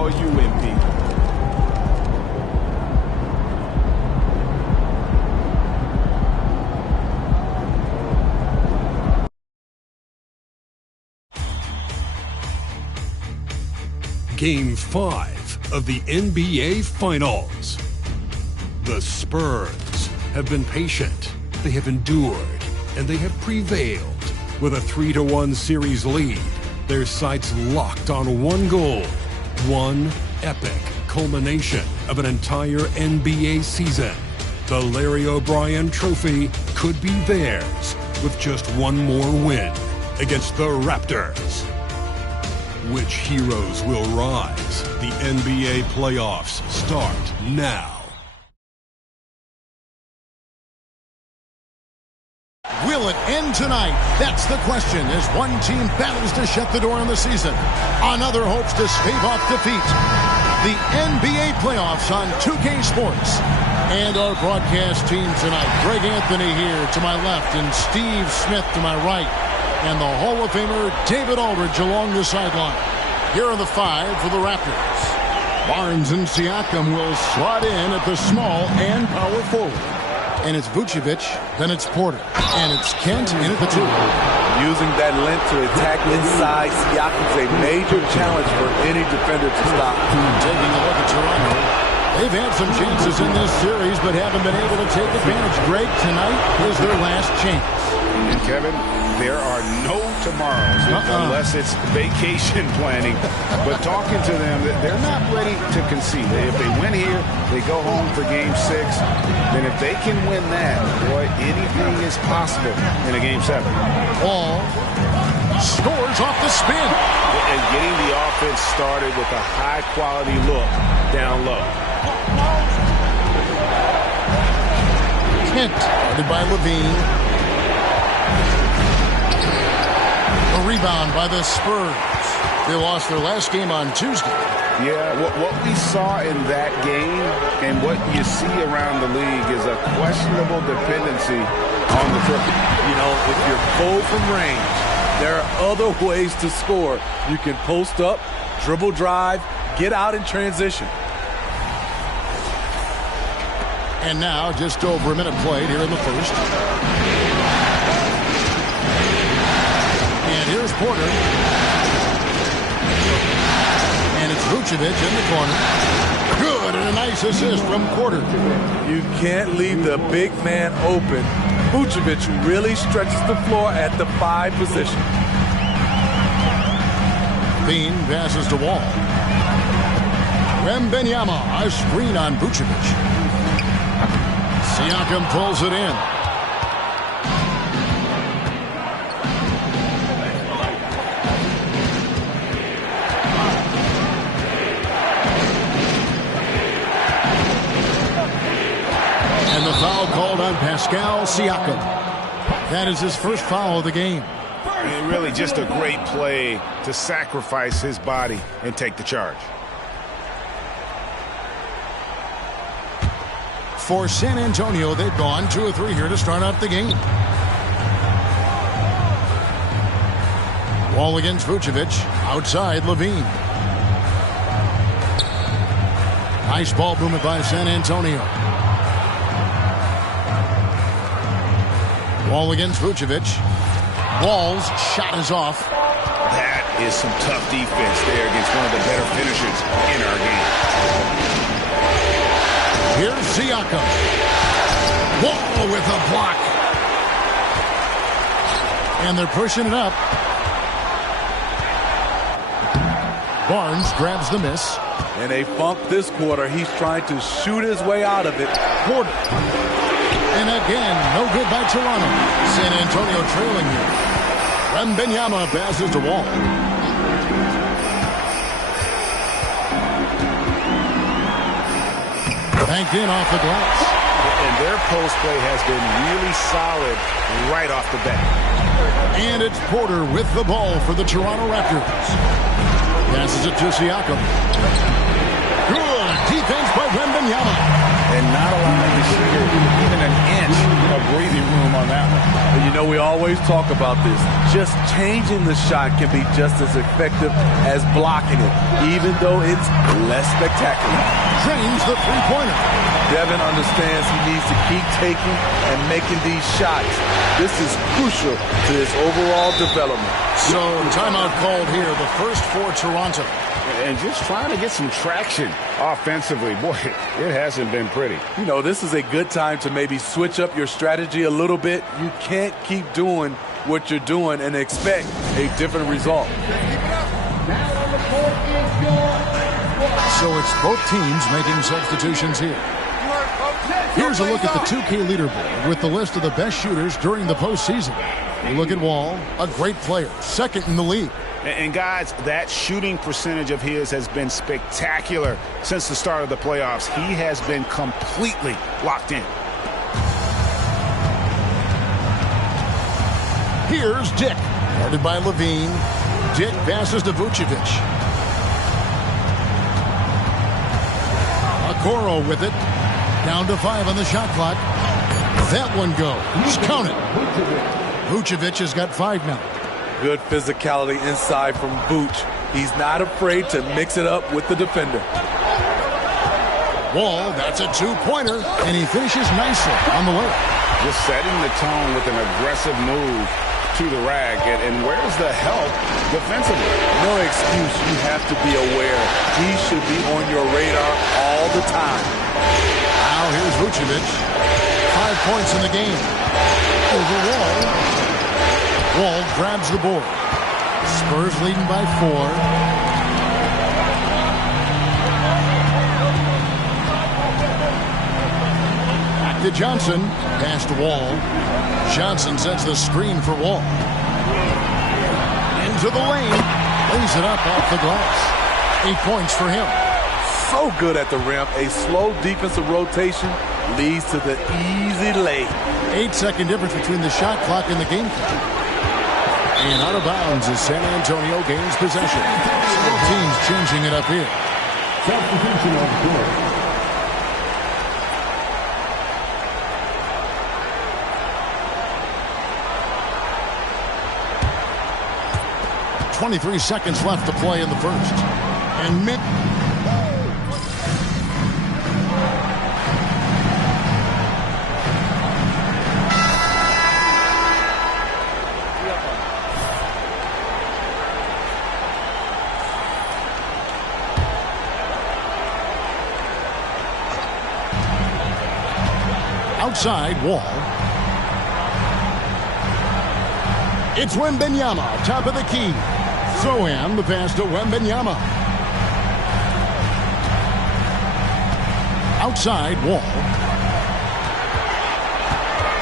all you, MP. Game 5 of the NBA Finals. The Spurs have been patient, they have endured, and they have prevailed. With a 3-1 series lead, their sights locked on one goal, one epic culmination of an entire NBA season. The Larry O'Brien Trophy could be theirs with just one more win against the Raptors. Which heroes will rise? The NBA playoffs start now. Will it end tonight? That's the question as one team battles to shut the door on the season. Another hopes to stave off defeat. The NBA playoffs on 2K Sports. And our broadcast team tonight. Greg Anthony here to my left and Steve Smith to my right. And the Hall of Famer David Aldridge along the sideline. Here are the 5 for the Raptors. Barnes and Siakam will slot in at the small and power forward. And it's Vucevic, then it's Porter, and it's Kent in at the 2. Using that length to attack inside, Siakam's a major challenge for any defender to stop. Taking a look at Toronto. They've had some chances in this series, but haven't been able to take advantage. Greg, tonight is their last chance. And Kevin, there are no tomorrows unless it's vacation planning. But talking to them, they're not ready to concede. If they win here, they go home for Game 6. Then if they can win that, boy, anything is possible in a Game 7. Wall scores off the spin. And getting the offense started with a high-quality look down low. Kent, guarded by Levine. A rebound by the Spurs. They lost their last game on Tuesday. Yeah, what we saw in that game and what you see around the league is a questionable dependency on the triple. You know, if you're cold from range, there are other ways to score. You can post up, dribble drive, get out in transition. And now just over a minute played here in the first. And here's Porter. And it's Vucevic in the corner. Good, and a nice assist from Porter. You can't leave the big man open. Vucevic really stretches the floor at the 5 position. Bean passes to Wall. Wembanyama, a screen on Vucevic. Siakam pulls it in. And the foul called on Pascal Siakam. That is his first foul of the game. And really just a great play to sacrifice his body and take the charge. For San Antonio, they've gone 2 of 3 here to start out the game. Wall against Vucevic. Outside, Levine. Nice ball movement by San Antonio. Wall against Vucevic. Wall's shot is off. That is some tough defense there against one of the better finishers in our game. Here's Siakam. Wall with a block. And they're pushing it up. Barnes grabs the miss. In a funk this quarter, he's trying to shoot his way out of it. Porter. And again, no good by Toronto. San Antonio trailing here. Wembanyama passes to Wall. Banked in off the glass. And their post play has been really solid right off the bat. And it's Porter with the ball for the Toronto Raptors. Passes it to Siakam. Good defense by Wembanyama. And not allowing the shooter even an inch of breathing room on that one. And you know, we always talk about this. Just changing the shot can be just as effective as blocking it, even though it's less spectacular. Drains the three-pointer. Devin understands he needs to keep taking and making these shots. This is crucial to his overall development. So, timeout called here, the first for Toronto. And just trying to get some traction offensively. Boy, it hasn't been pretty. You know, this is a good time to maybe switch up your strategy a little bit. You can't keep doing what you're doing and expect a different result. So it's both teams making substitutions here. Here's a look at the 2K leaderboard with the list of the best shooters during the postseason. You look at Wall, a great player, second in the league. And guys, that shooting percentage of his has been spectacular since the start of the playoffs. He has been completely locked in. Here's Dick, guarded by Levine. Dick passes to Vucevic. Okoro with it. Down to 5 on the shot clock. That one goes. Count it. Vucevic has got 5 now. Good physicality inside from Vooch. He's not afraid to mix it up with the defender. Wall, that's a two-pointer, and he finishes nicely on the layup. Just setting the tone with an aggressive move to the rack. And where's the help defensively? No excuse. You have to be aware. He should be on your radar all the time. Now here's Vucevic. 5 points in the game. Over Wall. Wall grabs the board. Spurs leading by 4. Back to Johnson. Pass to Wall. Johnson sets the screen for Wall. Into the lane. Lays it up off the glass. 8 points for him. So good at the rim. A slow defensive rotation leads to the easy lay. 8-second difference between the shot clock and the game clock. And out of bounds as San Antonio gains possession. Both teams changing it up here. Substitution on the court. .23 seconds left to play in the first. And Mick. Outside, Wall. It's Wembanyama, top of the key. Soham, the pass to Wembanyama. Outside, Wall.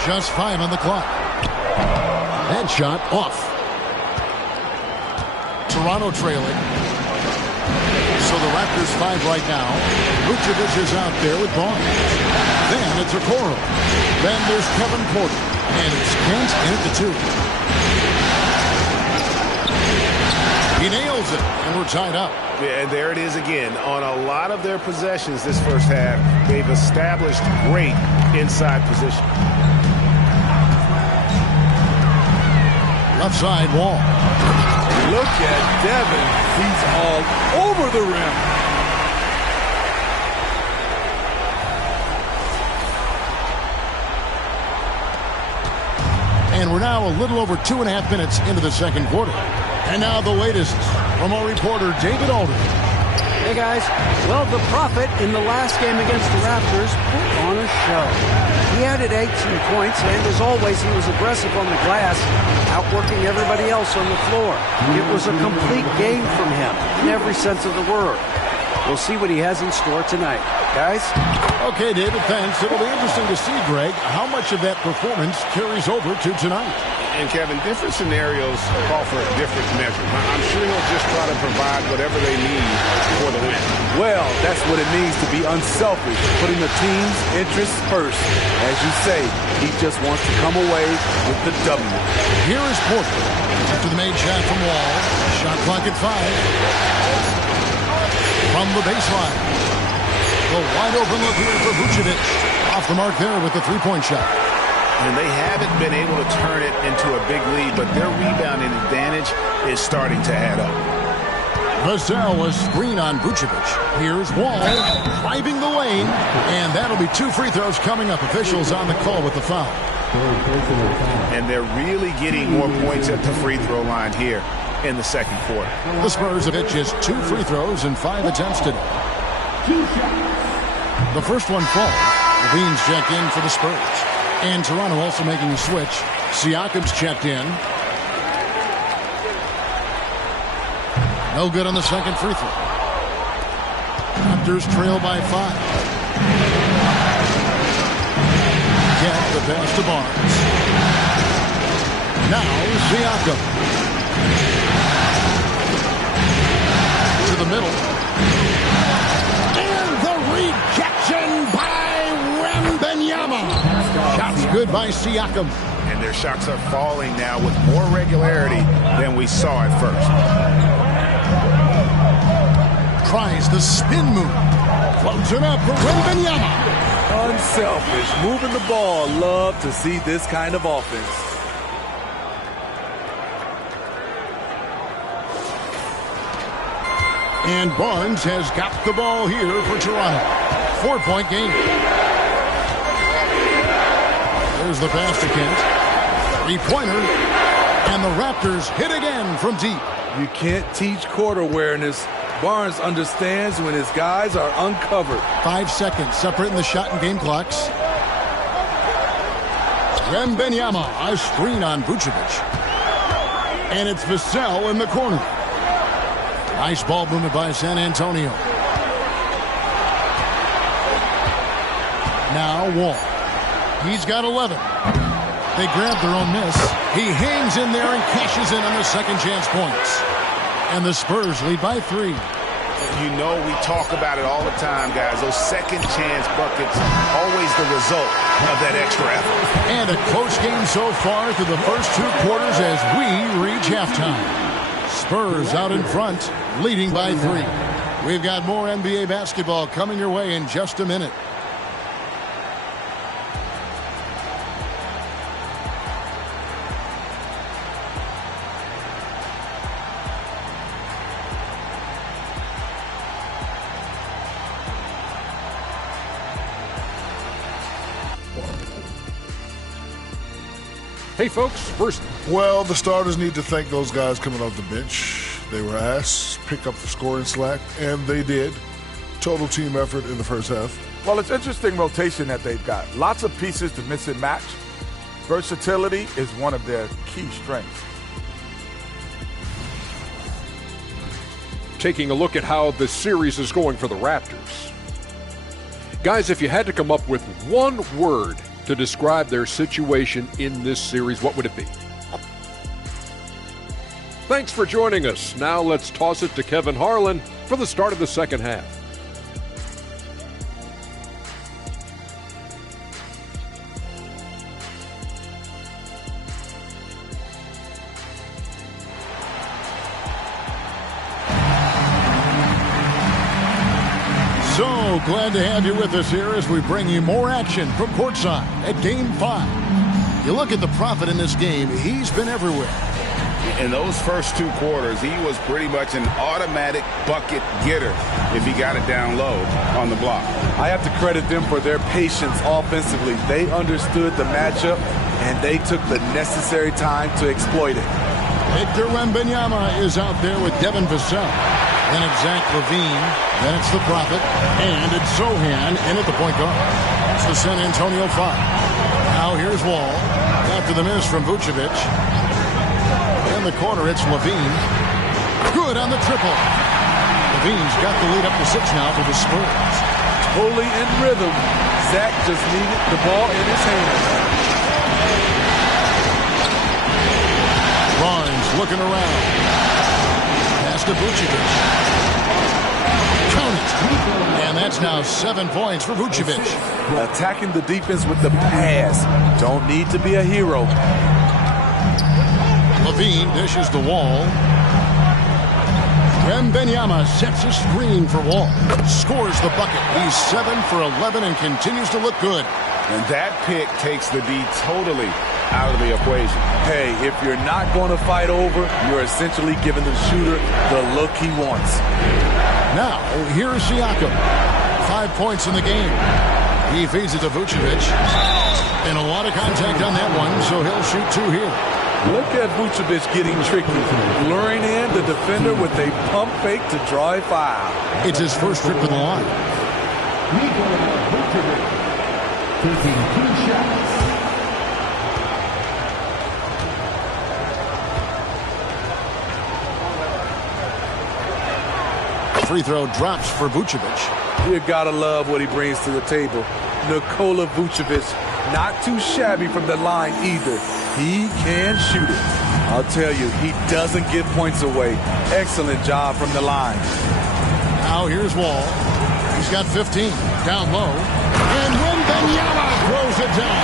Just 5 on the clock. That shot off. Toronto trailing. So the Raptors 5 right now. Vucevic is out there with Barnes. Then it's Okoro. Then there's Kevin Porter. And it's Kent in at the 2. He nails it, and we're tied up. Yeah, and there it is again. On a lot of their possessions this first half, they've established great inside position. Left side, Wall. Look at Devin. He's all over the rim. And we're now a little over 2.5 minutes into the second quarter. And now the latest from our reporter, David Aldridge. Hey, guys. Well, the Prophet in the last game against the Raptors put on a show. He added 18 points, and as always, he was aggressive on the glass, outworking everybody else on the floor. It was a complete game from him in every sense of the word. We'll see what he has in store tonight. Guys? Okay, David, thanks. It'll be interesting to see, Greg, how much of that performance carries over to tonight. And, Kevin, different scenarios call for a different measure. I'm sure he'll just try to provide whatever they need for the win. Well, that's what it means to be unselfish, putting the team's interests first. As you say, he just wants to come away with the W. Here is Porter. After the made shot from Wall. Shot clock at 5. From the baseline. The wide open look here for Vucevic. Off the mark there with the three-point shot. And they haven't been able to turn it into a big lead, but their rebounding advantage is starting to add up. Vassell was screen on Vucevic. Here's Wall driving the lane, and that'll be 2 free throws coming up. Officials on the call with the foul. And they're really getting more points at the free throw line here in the second quarter. The Spurs have hit just 2 free throws in 5 attempts today. The first one falls. Levine's checked in for the Spurs. And Toronto also making a switch. Siakam's checked in. No good on the second free throw. Raptors trail by 5. Get the pass to Barnes. Now Siakam. To the middle. And the rejection by Wembanyama. Shots good by Siakam. And their shots are falling now with more regularity than we saw at first. Tries the spin move. Floats it up for Wembanyama. Unselfish, moving the ball. Love to see this kind of offense. And Barnes has got the ball here for Toronto. 4-point game. There's the pass to Kent. 3-pointer. And the Raptors hit again from deep. You can't teach court awareness. Barnes understands when his guys are uncovered. 5 seconds separating the shot and game clocks. Wembanyama, a screen on Vucevic. And it's Vassell in the corner. Nice ball movement by San Antonio. Now Wall. He's got 11. They grab their own miss. He hangs in there and cashes in on the second chance points. And the Spurs lead by 3. You know we talk about it all the time, guys. Those second chance buckets, always the result of that extra effort. And a close game so far through the first 2 quarters as we reach halftime. Spurs out in front, leading by 3. We've got more NBA basketball coming your way in just a minute. Hey, folks, first. Well, the starters need to thank those guys coming off the bench. They were asked to pick up the scoring slack, and they did. Total team effort in the first half. Well, it's interesting rotation that they've got. Lots of pieces to mix and match. Versatility is one of their key strengths. Taking a look at how the series is going for the Raptors. Guys, if you had to come up with one word to describe their situation in this series, what would it be? Thanks for joining us. Now let's toss it to Kevin Harlan for the start of the second half. So glad to have you with us here as we bring you more action from courtside at Game 5. You look at the Prophet in this game, he's been everywhere. In those first 2 quarters, he was pretty much an automatic bucket getter if he got it down low on the block. I have to credit them for their patience offensively. They understood the matchup, and they took the necessary time to exploit it. Victor Wembanyama is out there with Devin Vassell. Then it's Zach LaVine. Then it's the Prophet. And it's Sohan in at the point guard. It's the San Antonio 5. Now here's Wall. After the miss from Vucevic. In the corner, it's LaVine. Good on the triple. LaVine's got the lead up to 6 now for the Spurs. Totally in rhythm. Zach just needed the ball in his hands. Barnes looking around. Pass to Vucevic. Count it. And that's now 7 points for Vucevic. Attacking the defense with the pass. Don't need to be a hero. LaVine dishes the Wall. Wembanyama sets a screen for Wall. Scores the bucket. He's 7 for 11 and continues to look good. And that pick takes the D totally out of the equation. Hey, if you're not going to fight over, you're essentially giving the shooter the look he wants. Now, here's Siakam. 5 points in the game. He feeds it to Vucevic. And a lot of contact on that one, so he'll shoot 2 here. Look at Vucevic getting tricky, luring in the defender with a pump fake to draw a foul. It's his first trip to the line. Vucevic taking 2 shots. Free throw drops for Vucevic. You gotta love what he brings to the table. Nikola Vucevic, not too shabby from the line either. He can shoot it. I'll tell you, he doesn't give points away. Excellent job from the line. Now here's Wall. He's got 15. Down low. And Wembanyama throws it down.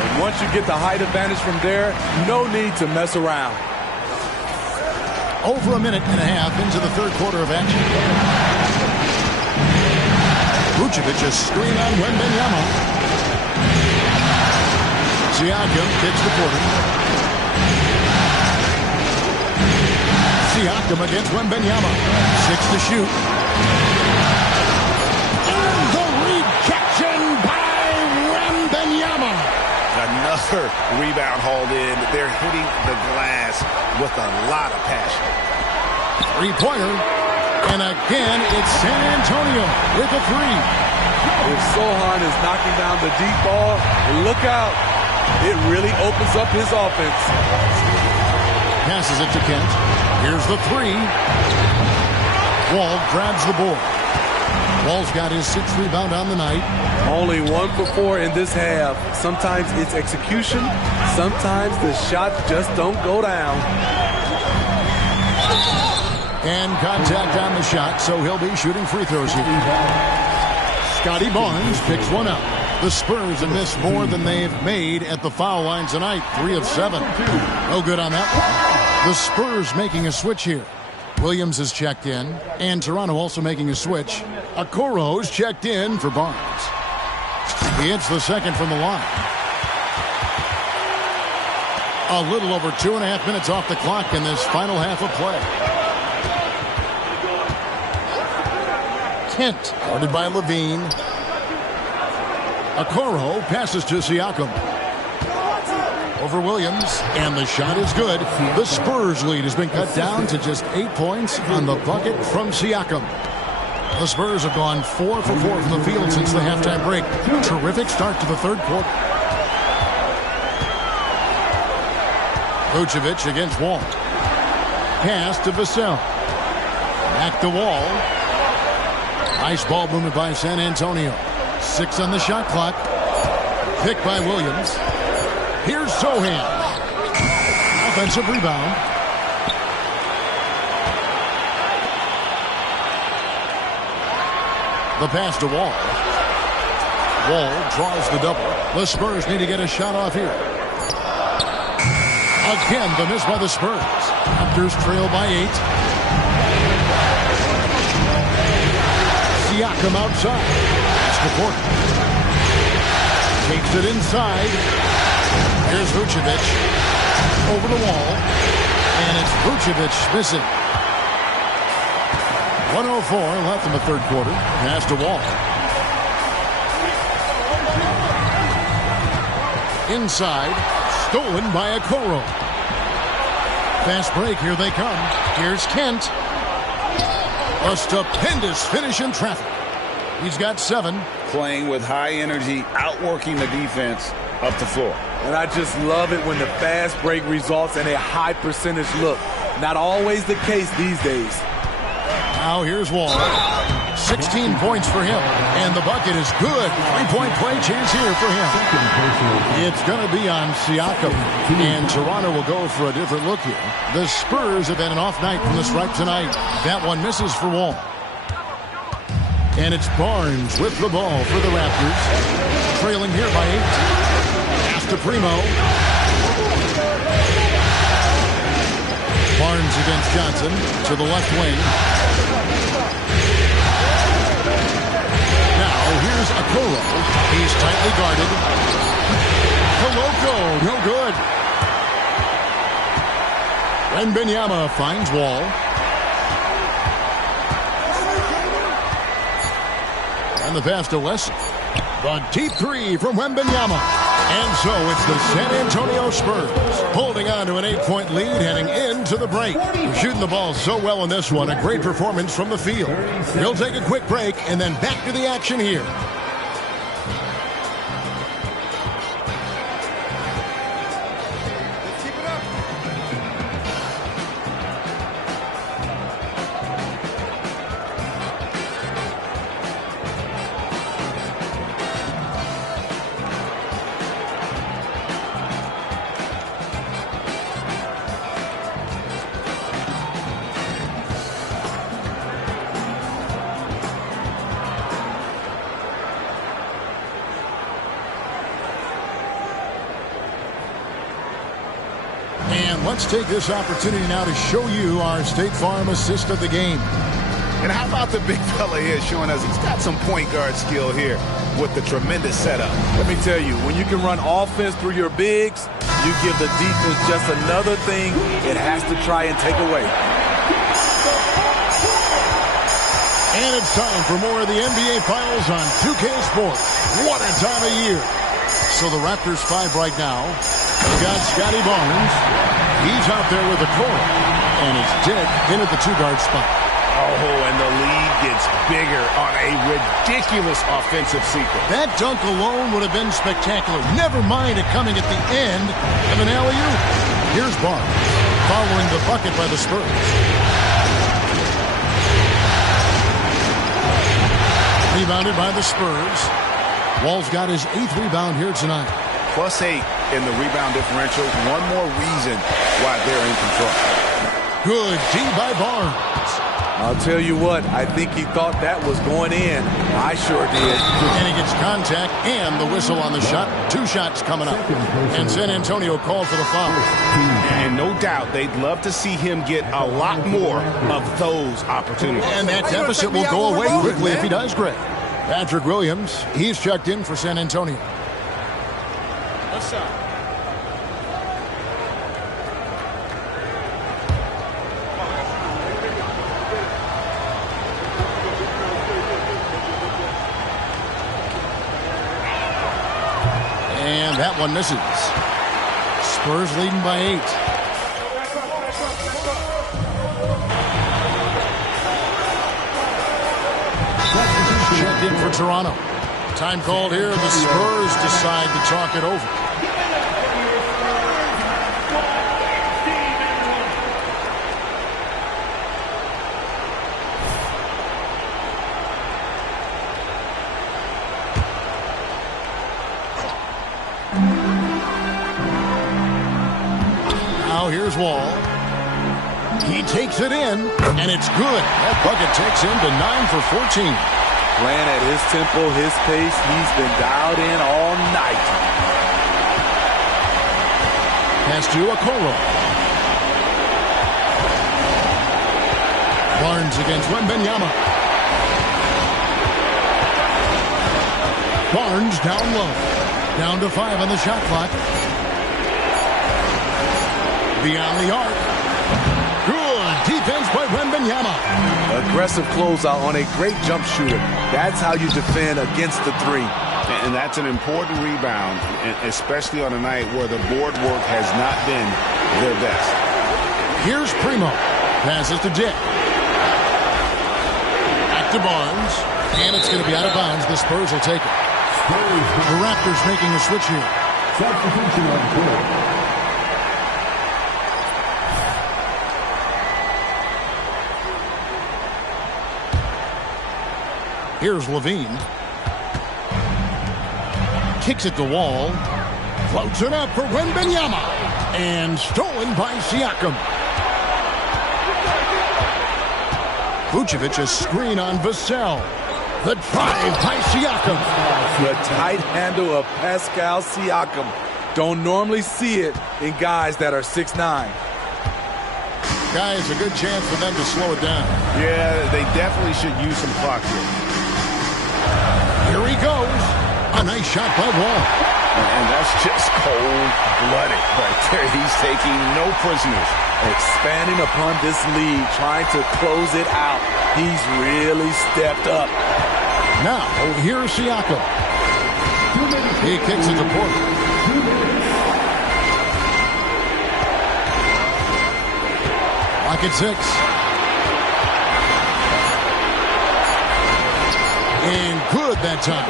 And once you get the height advantage from there, no need to mess around. Over a minute and a half into the third quarter of action. Vucevic a screen on Wembanyama. Siakam kicks the quarter. Siakam against Wembanyama. 6 to shoot. And the rejection by Wembanyama. Another rebound hauled in. They're hitting the glass with a lot of passion. 3-pointer. And again, it's San Antonio with a 3. If Sohan is knocking down the deep ball, look out. It really opens up his offense. Passes it to Kent. Here's the 3. Wall grabs the board. Wall's got his 6th rebound on the night. Only 1 for 4 in this half. Sometimes it's execution. Sometimes the shots just don't go down. And contact on the shot, so he'll be shooting free throws here. Scotty Barnes picks one up. The Spurs have missed more than they've made at the foul line tonight. 3 of 7. No good on that one. The Spurs making a switch here. Williams has checked in, and Toronto also making a switch. Okoro's checked in for Barnes. He hits the second from the line. A little over 2.5 minutes off the clock in this final half of play. Kent, guarded by Levine. Okoro passes to Siakam. Over Williams, and the shot is good. The Spurs lead has been cut down to just 8 points on the bucket from Siakam. The Spurs have gone 4 for 4 from the field since the halftime break. Terrific start to the third quarter. Vucevic against Wall. Pass to Vassell. Back to Wall. Nice ball movement by San Antonio. 6 on the shot clock. Picked by Williams. Here's Sohan. Offensive rebound. The pass to Wall. Wall draws the double. The Spurs need to get a shot off here. Again, the miss by the Spurs. Raptors trail by 8. Siakam outside. That's the quarter. Takes it inside. Here's Vucevic. Over the wall. And it's Vucevic missing. 1:04 left in the third quarter. Pass to Wall. Inside. Stolen by Okoro. Fast break. Here they come. Here's Kent. A stupendous finish in traffic. He's got 7. Playing with high energy, outworking the defense up the floor. And I just love it when the fast break results in a high percentage look. Not always the case these days. Now here's Wall. 16 points for him. And the bucket is good. 3-point play chance here for him. It's going to be on Siakam. And Toronto will go for a different look here. The Spurs have had an off night from the stripe tonight. That one misses for Wall. And it's Barnes with the ball for the Raptors. Trailing here by 8. Pass to Primo. Barnes against Johnson to the left wing. Now here's Okoro. He's tightly guarded. Wembanyama finds Wall. And the pass to West. The deep three from Wembanyama. And so it's the San Antonio Spurs holding on to an 8-point lead heading into the break. We're shooting the ball so well in this one. A great performance from the field. We'll take a quick break and then back to the action here. And let's take this opportunity now to show you our State Farm assist of the game. And how about the big fella here showing us he's got some point guard skill here with the tremendous setup. Let me tell you, when you can run offense through your bigs, you give the defense just another thing it has to try and take away. And it's time for more of the NBA Finals on 2K Sports. What a time of year. So the Raptors 5 right now. They've got Scotty Barnes. He's out there with a TOR. And it's Dick in at the 2-guard spot. Oh, and the lead gets bigger on a ridiculous offensive sequence. That dunk alone would have been spectacular. Never mind it coming at the end of an alley-oop. Here's Barnes following the bucket by the Spurs. Rebounded by the Spurs. Wall's got his 8th rebound here tonight. +8 in the rebound differential. One more reason why they're in control. Good D by Barnes. I'll tell you what, I think he thought that was going in. I sure did. And he gets contact and the whistle on the shot. 2 shots coming up. And San Antonio called for the foul. And no doubt they'd love to see him get a lot more of those opportunities. And that deficit will go away quickly if he does, Greg. Patrick Williams, he's checked in for San Antonio. What's up? And that one misses. Spurs leading by 8. Checked in for Toronto. Time called here. The Spurs decide to talk it over. Now here's Wall. He takes it in, and it's good. That bucket takes him to 9 for 14. Playing at his tempo, his pace, he's been dialed in all night. Pass to Okoro. Barnes against Wembanyama. Barnes down low. Down to 5 on the shot clock. Beyond the arc. Good defense by Wembanyama. Aggressive closeout on a great jump shooter. That's how you defend against the 3. And that's an important rebound, especially on a night where the board work has not been their best. Here's Primo. Passes to Dick. Back to Barnes. And it's going to be out of bounds. The Spurs will take it. The Raptors making a switch here. Substitution on court. Here's Levine. Kicks it to Wall. Floats it up for Wembanyama. And stolen by Siakam. Vucevic a screen on Vassell. The drive by Siakam. The tight handle of Pascal Siakam. Don't normally see it in guys that are 6'9". Guys, a good chance for them to slow it down. Yeah, they definitely should use some clock here. Here he goes. A nice shot by Wall. And that's just cold-blooded right there. He's taking no prisoners. expanding upon this lead, trying to close it out. He's really stepped up. Now, here's Siakam. He kicks it to Porter. Lock at 6. And good that time.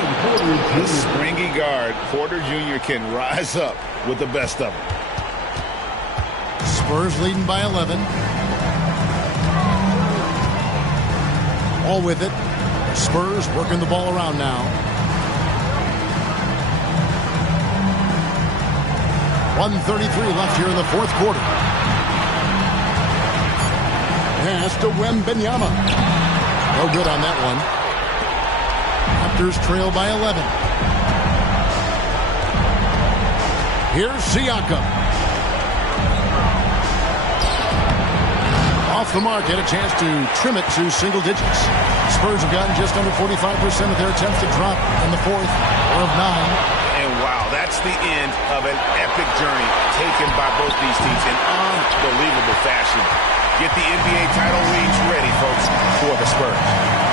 The springy guard, Porter Jr. can rise up with the best of them. Spurs leading by 11. All with it. Spurs working the ball around now. 1:33 left here in the fourth quarter. Pass to Wembanyama. No good on that one. Raptors trail by 11. Here's Siakam. Off the mark, had a chance to trim it to single digits. Spurs have gotten just under 45% of their attempts to drop in the fourth, or of 9. And wow, that's the end of an epic journey taken by both these teams in unbelievable fashion. Get the NBA title rings ready, folks, for the Spurs.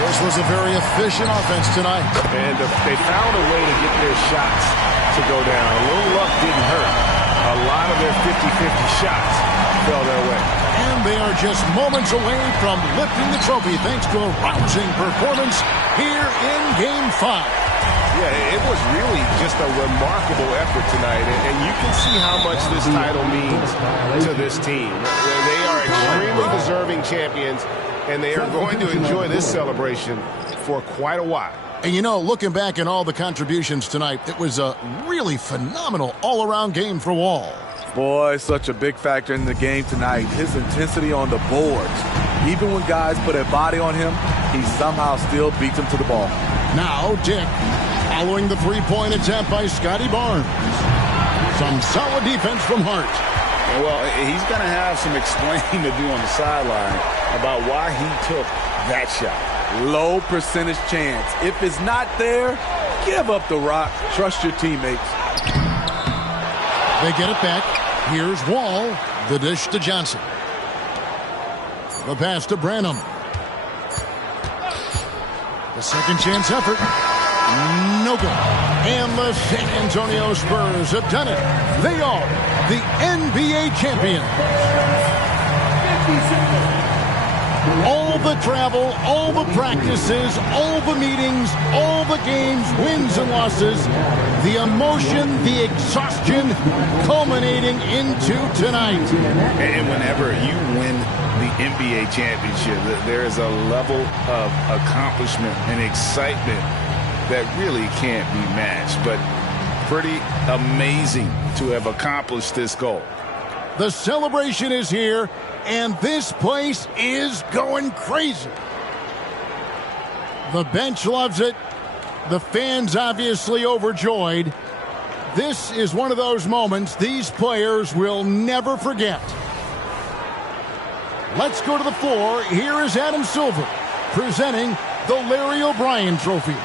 This was a very efficient offense tonight. And they found a way to get their shots to go down. A little luck didn't hurt. A lot of their 50-50 shots fell their way. And they are just moments away from lifting the trophy thanks to a rousing performance here in Game 5. Yeah, it was really just a remarkable effort tonight, and you can see how much this title means to this team. They are extremely deserving champions, and they are going to enjoy this celebration for quite a while. And you know, looking back at all the contributions tonight, it was a really phenomenal all-around game for Wall. Boy, such a big factor in the game tonight. His intensity on the boards. Even when guys put a body on him, he somehow still beats them to the ball. Now, Dick, following the three-point attempt by Scotty Barnes. Some solid defense from Hart. Well, he's going to have some explaining to do on the sideline about why he took that shot. Low percentage chance. If it's not there, give up the rock. Trust your teammates. They get it back. Here's Wall. The dish to Johnson. The pass to Branham. The second chance effort. No good. And the San Antonio Spurs have done it. They are the NBA champions. All the travel, all the practices, all the meetings, all the games, wins and losses, the emotion, the exhaustion culminating into tonight. And whenever you win the NBA championship, there is a level of accomplishment and excitement that really can't be matched. But pretty amazing to have accomplished this goal. The celebration is here, and this place is going crazy. The bench loves it. The fans obviously overjoyed. This is one of those moments these players will never forget. Let's go to the floor. Here is Adam Silver presenting the Larry O'Brien Trophy.